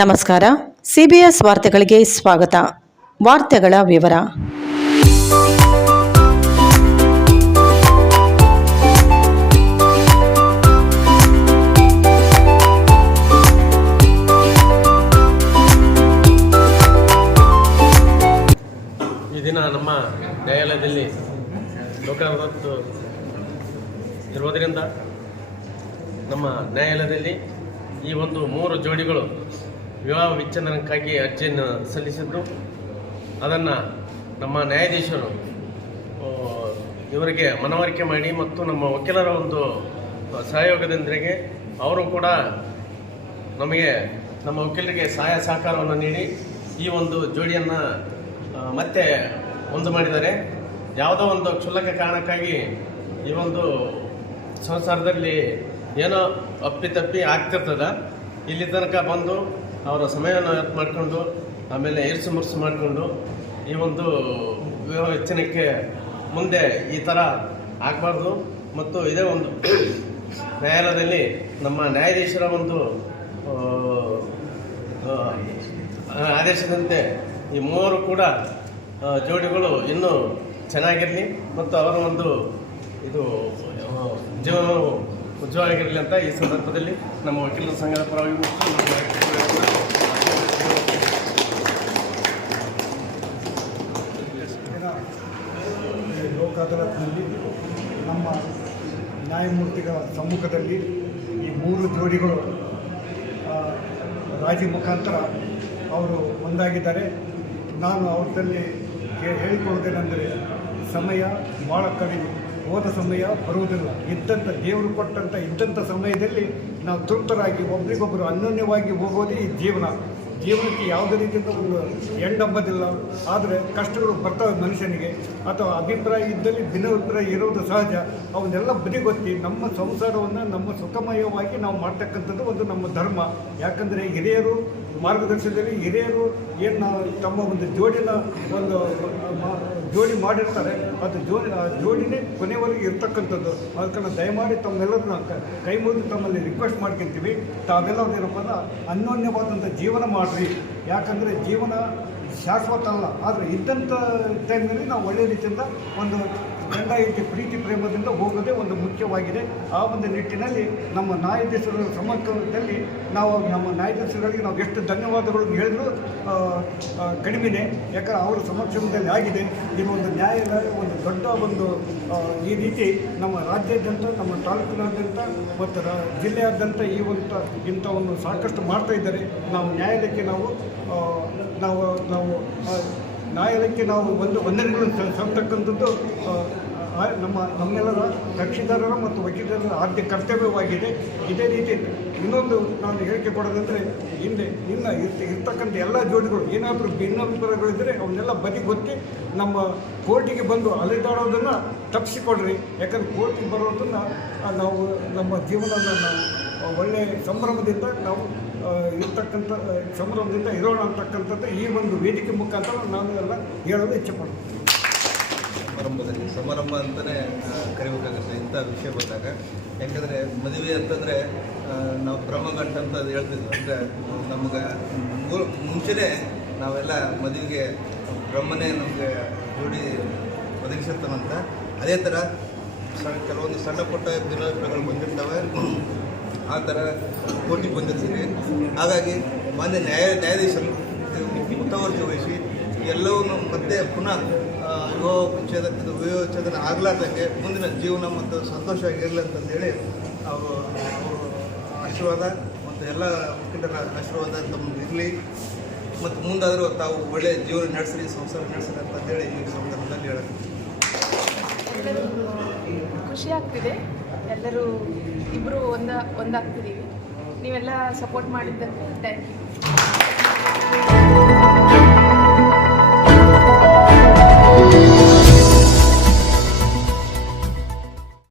ನಮಸ್ಕಾರ. ಸಿಬಿಎಸ್ ವಾರ್ತೆಗಳಿಗೆ ಸ್ವಾಗತ. ವಾರ್ತೆಗಳ ವಿವರ. ಈ ದಿನ ನಮ್ಮ ನ್ಯಾಯಾಲಯದಲ್ಲಿ ಲೋಕಾಯುಕ್ತ ಇರುವುದರಿಂದ ನಮ್ಮ ನ್ಯಾಯಾಲಯದಲ್ಲಿ ಈ ಒಂದು 3 ಜೋಡಿಗಳು ವಿವಾಹ ವಿಚ್ಛೇದನಕ್ಕಾಗಿ ಅರ್ಜಿಯನ್ನು ಸಲ್ಲಿಸಿದ್ದು, ಅದನ್ನು ನಮ್ಮ ನ್ಯಾಯಾಧೀಶರು ಇವರಿಗೆ ಮನವರಿಕೆ ಮಾಡಿ ಮತ್ತು ನಮ್ಮ ವಕೀಲರ ಒಂದು ಸಹಯೋಗದೊಂದಿಗೆ ಅವರು ಕೂಡ ನಮಗೆ ನಮ್ಮ ವಕೀಲರಿಗೆ ಸಹಾಯ ಸಹಕಾರವನ್ನು ನೀಡಿ ಈ ಒಂದು ಜೋಡಿಯನ್ನು ಮತ್ತೆ ಒಂದು ಮಾಡಿದ್ದಾರೆ. ಯಾವುದೋ ಒಂದು ಕ್ಷುಲ್ಲಕ ಕಾರಣಕ್ಕಾಗಿ ಈ ಒಂದು ಸಂಸಾರದಲ್ಲಿ ಏನೋ ಅಪ್ಪಿತಪ್ಪಿ ಆಗ್ತಿರ್ತದೆ. ಇಲ್ಲಿ ತನಕ ಬಂದು ಅವರ ಸಮಯವನ್ನು ವ್ಯರ್ಥ ಮಾಡಿಕೊಂಡು ಆಮೇಲೆ ಇರಿಸು ಮುರಿಸು ಮಾಡಿಕೊಂಡು ಈ ಒಂದು ವಿವಾಹ ವಿಚ್ಛೇದನಕ್ಕೆ ಮುಂದೆ ಈ ಥರ ಆಗಬಾರ್ದು. ಮತ್ತು ಇದೇ ಒಂದು ನ್ಯಾಯಾಲಯದಲ್ಲಿ ನಮ್ಮ ನ್ಯಾಯಾಧೀಶರ ಒಂದು ಆದೇಶದಂತೆ ಈ 3 ಕೂಡ ಜೋಡಿಗಳು ಇನ್ನೂ ಚೆನ್ನಾಗಿರಲಿ ಮತ್ತು ಅವರ ಒಂದು ಇದು ಜೀವನವು ಉಜ್ವಲವಾಗಿರಲಿ ಅಂತ ಈ ಸಂದರ್ಭದಲ್ಲಿ ನಮ್ಮ ವಕೀಲರ ಸಂಘದ ಪರವಾಗಿ ಲೋಕ ಅದಾಲತ್ನಲ್ಲಿ ನಮ್ಮ ನ್ಯಾಯಮೂರ್ತಿಗಳ ಸಮ್ಮುಖದಲ್ಲಿ ಈ 3 ಜೋಡಿಗಳು ರಾಜಿ ಮುಖಾಂತರ ಅವರು ಒಂದಾಗಿದ್ದಾರೆ. ನಾನು ಅವ್ರದಲ್ಲಿ ಹೇಳಿಕೊಳ್ಳುವುದೇನೆಂದರೆ, ಸಮಯ ಭಾಳ ಕಡಿಮೆ, ಹೋದ ಸಮಯ ಬರುವುದಿಲ್ಲ. ದೇವರು ಇದ್ದಂಥ ಸಮಯದಲ್ಲಿ ನಾವು ತೃಪ್ತರಾಗಿ ಒಬ್ರಿಗೊಬ್ಬರು ಅನ್ಯೋನ್ಯವಾಗಿ ಹೋಗೋದೇ ಈ ಜೀವನಕ್ಕೆ ಯಾವುದೇ ರೀತಿಯಿಂದ ಒಂದು ಎಂಡಂಬದಿಲ್ಲ. ಆದರೆ ಕಷ್ಟಗಳು ಬರ್ತವೆ ಮನುಷ್ಯನಿಗೆ, ಅಥವಾ ಅಭಿಪ್ರಾಯ ಇದ್ದಲ್ಲಿ ಭಿನ್ನಾಭಿಪ್ರಾಯ ಇರುವುದು ಸಹಜ. ಅವನ್ನೆಲ್ಲ ಬದಿಗೊತ್ತಿ ನಮ್ಮ ಸಂಸಾರವನ್ನು ನಮ್ಮ ಸುಖಮಯವಾಗಿ ನಾವು ಮಾಡ್ತಕ್ಕಂಥದ್ದು ಒಂದು ನಮ್ಮ ಧರ್ಮ. ಯಾಕಂದರೆ ಹಿರಿಯರು ಮಾರ್ಗದರ್ಶನದಲ್ಲಿ ಹಿರಿಯರು ಏನು ತಮ್ಮ ಒಂದು ಜೋಡಿ ಮಾಡಿರ್ತಾರೆ, ಅದು ಜೋಡಿನೇ ಕೊನೆವರೆಗೆ ಇರ್ತಕ್ಕಂಥದ್ದು. ಅದಕ್ಕೆ ದಯಮಾಡಿ ತಮ್ಮೆಲ್ಲರನ್ನ ಕೈ ಮುಗಿದು ತಮ್ಮಲ್ಲಿ ರಿಕ್ವೆಸ್ಟ್ ಮಾಡ್ಕೊತೀವಿ, ತಾವೆಲ್ಲ ಏನಪ್ಪ ಅಂದ್ರೆ ಅನ್ಯೋನ್ಯವಾದಂಥ ಜೀವನ ಮಾಡಿರಿ. ಯಾಕಂದರೆ ಜೀವನ ಶಾಶ್ವತ ಅಲ್ಲ. ಆದರೆ ಇದ್ದಂಥ ಟೈಮ್ನಲ್ಲಿ ನಾವು ಒಳ್ಳೆಯ ರೀತಿಯಿಂದ ಒಂದು ಗಂಡ ಹೆಂಡತಿ ಪ್ರೀತಿ ಪ್ರೇಮದಿಂದ ಹೋಗೋದೇ ಒಂದು ಮುಖ್ಯವಾಗಿದೆ. ಆ ಒಂದು ನಿಟ್ಟಿನಲ್ಲಿ ನಮ್ಮ ನ್ಯಾಯಾಧೀಶರ ಸಮಕ್ಷಮದಲ್ಲಿ ನಾವು ನಮ್ಮ ನ್ಯಾಯಾಧೀಶರಿಗೆ ನಾವು ಎಷ್ಟು ಧನ್ಯವಾದಗಳನ್ನು ಹೇಳಿದ್ರು ಕಡಿಮೆನೇ. ಯಾಕಂದರೆ ಅವರ ಸಮಕ್ಷಮದಲ್ಲಿ ಆಗಿದೆ. ಇದು ಒಂದು ನ್ಯಾಯಾಲಯ ಒಂದು ದೊಡ್ಡ ಒಂದು ಈ ರೀತಿ ನಮ್ಮ ರಾಜ್ಯಾದ್ಯಂತ, ನಮ್ಮ ತಾಲೂಕಿನಾದ್ಯಂತ ಮತ್ತು ಜಿಲ್ಲೆಯಾದ್ಯಂತ ಇಂಥ ಒಂದು ಸಾಕಷ್ಟು ಮಾಡ್ತಾ ಇದ್ದಾರೆ. ನಾವು ನ್ಯಾಯಾಲಯಕ್ಕೆ ನಾವು ಒಂದು ವಂದನೆಗಳನ್ನು ಸಲ್ಲಿಸತಕ್ಕಂಥದ್ದು ನಮ್ಮೆಲ್ಲರ ಕಕ್ಷಿದಾರರ ಮತ್ತು ವಕೀಲರ ಆದ್ಯ ಕರ್ತವ್ಯವಾಗಿದೆ. ಇದೇ ರೀತಿ ಇನ್ನೊಂದು ನಾನು ಹೇಳಿಕೆ ಕೊಡೋದಂದರೆ, ಇನ್ನು ಇರ್ತಕ್ಕಂಥ ಎಲ್ಲ ಜೋಡಿಗಳು ಏನಾದರೂ ಭಿನ್ನಾಭಿಪ್ರಾಯಗಳಿದ್ದರೆ ಅವನ್ನೆಲ್ಲ ಬದಿಗೊತ್ತಿ ನಮ್ಮ ಕೋರ್ಟಿಗೆ ಬಂದು ಅಲೆದಾಡೋದನ್ನು ತಪ್ಪಿಸಿಕೊಡ್ರಿ. ಯಾಕಂದರೆ ಕೋರ್ಟಿಗೆ ಬರೋದನ್ನು ನಾವು ನಮ್ಮ ಜೀವನದ ಒಳ್ಳೆಯ ಸಂಭ್ರಮದಿಂದ ನಾವು ಸಂಭ್ರಮದಿಂದ ಇರೋಣ ಅಂತಕ್ಕಂಥದ್ದು ಈ ಒಂದು ವೇದಿಕೆ ಮುಖಾಂತರ ನಾನು ಎಲ್ಲ ಹೇಳಲು ಇಚ್ಛೆಪಡ್ತೀನಿ. ಸಮಾರಂಭ ಅಂತಲೇ ಕರಿಬೇಕಾಗುತ್ತೆ ಇಂಥ ವಿಷಯ ಬಂದಾಗ. ಯಾಕೆಂದರೆ ಮದುವೆ ಅಂತಂದರೆ ನಾವು ಬ್ರಹ್ಮಗಂಟ ಅಂತ ಹೇಳ್ತಿದ್ವಿ. ಅಂದರೆ ನಮಗೆ ಮುಂಚೆನೇ ನಾವೆಲ್ಲ ಮದುವೆಗೆ ಬ್ರಹ್ಮನೇ ನಮಗೆ ಜೋಡಿ ಒದಗಿಸಿರ್ತಾನಂತ. ಅದೇ ಥರ ಕೆಲವೊಂದು ಸಣ್ಣ ಪುಟ್ಟ ಭಿನ್ನಾಭಿಪ್ರಾಯಗಳು ಬಂದಿರ್ತವೆ. ಆ ಥರ ಕೋರ್ಟಿಗೆ ಬಂದಿರ್ತೀವಿ. ಹಾಗಾಗಿ ಮಾನ್ಯ ನ್ಯಾಯಾಧೀಶರು ಮುತುವರ್ಜಿ ವಹಿಸಿ ಎಲ್ಲವನ್ನೂ ಮತ್ತೆ ಪುನಃ ವಿವಾಹ ವಿಚ್ಛೇದನ ಆಗಲಾರ್ದಂಗೆ ಮುಂದಿನ ಜೀವನ ಮತ್ತು ಸಂತೋಷವಾಗಿರಲಿ ಅಂತಂದೇಳಿ ಅವರು ಆಶೀರ್ವಾದ ಮತ್ತು ಎಲ್ಲ ವಕೀಲರ ಆಶೀರ್ವಾದ ತಮ್ಮ ಇರಲಿ. ಮತ್ತು ಮುಂದಾದರೂ ತಾವು ಒಳ್ಳೆಯ ಜೀವನ ನಡೆಸ್ರಿ, ಸಂಸಾರ ನಡೆಸ್ರಿ ಅಂತಂದೇಳಿ ಈ ಸಂದರ್ಭದಲ್ಲಿ ಹೇಳೋದು. ಖುಷಿ ಆಗ್ತಿದೆ. ಎಲ್ಲರೂ ಇಬ್ಬರು ಒಂದಾಗ್ತಿದ್ದೀವಿ. ನೀವೆಲ್ಲ ಸಪೋರ್ಟ್ ಮಾಡಿದ್ದಕ್ಕೆ ಥ್ಯಾಂಕ್ ಯು.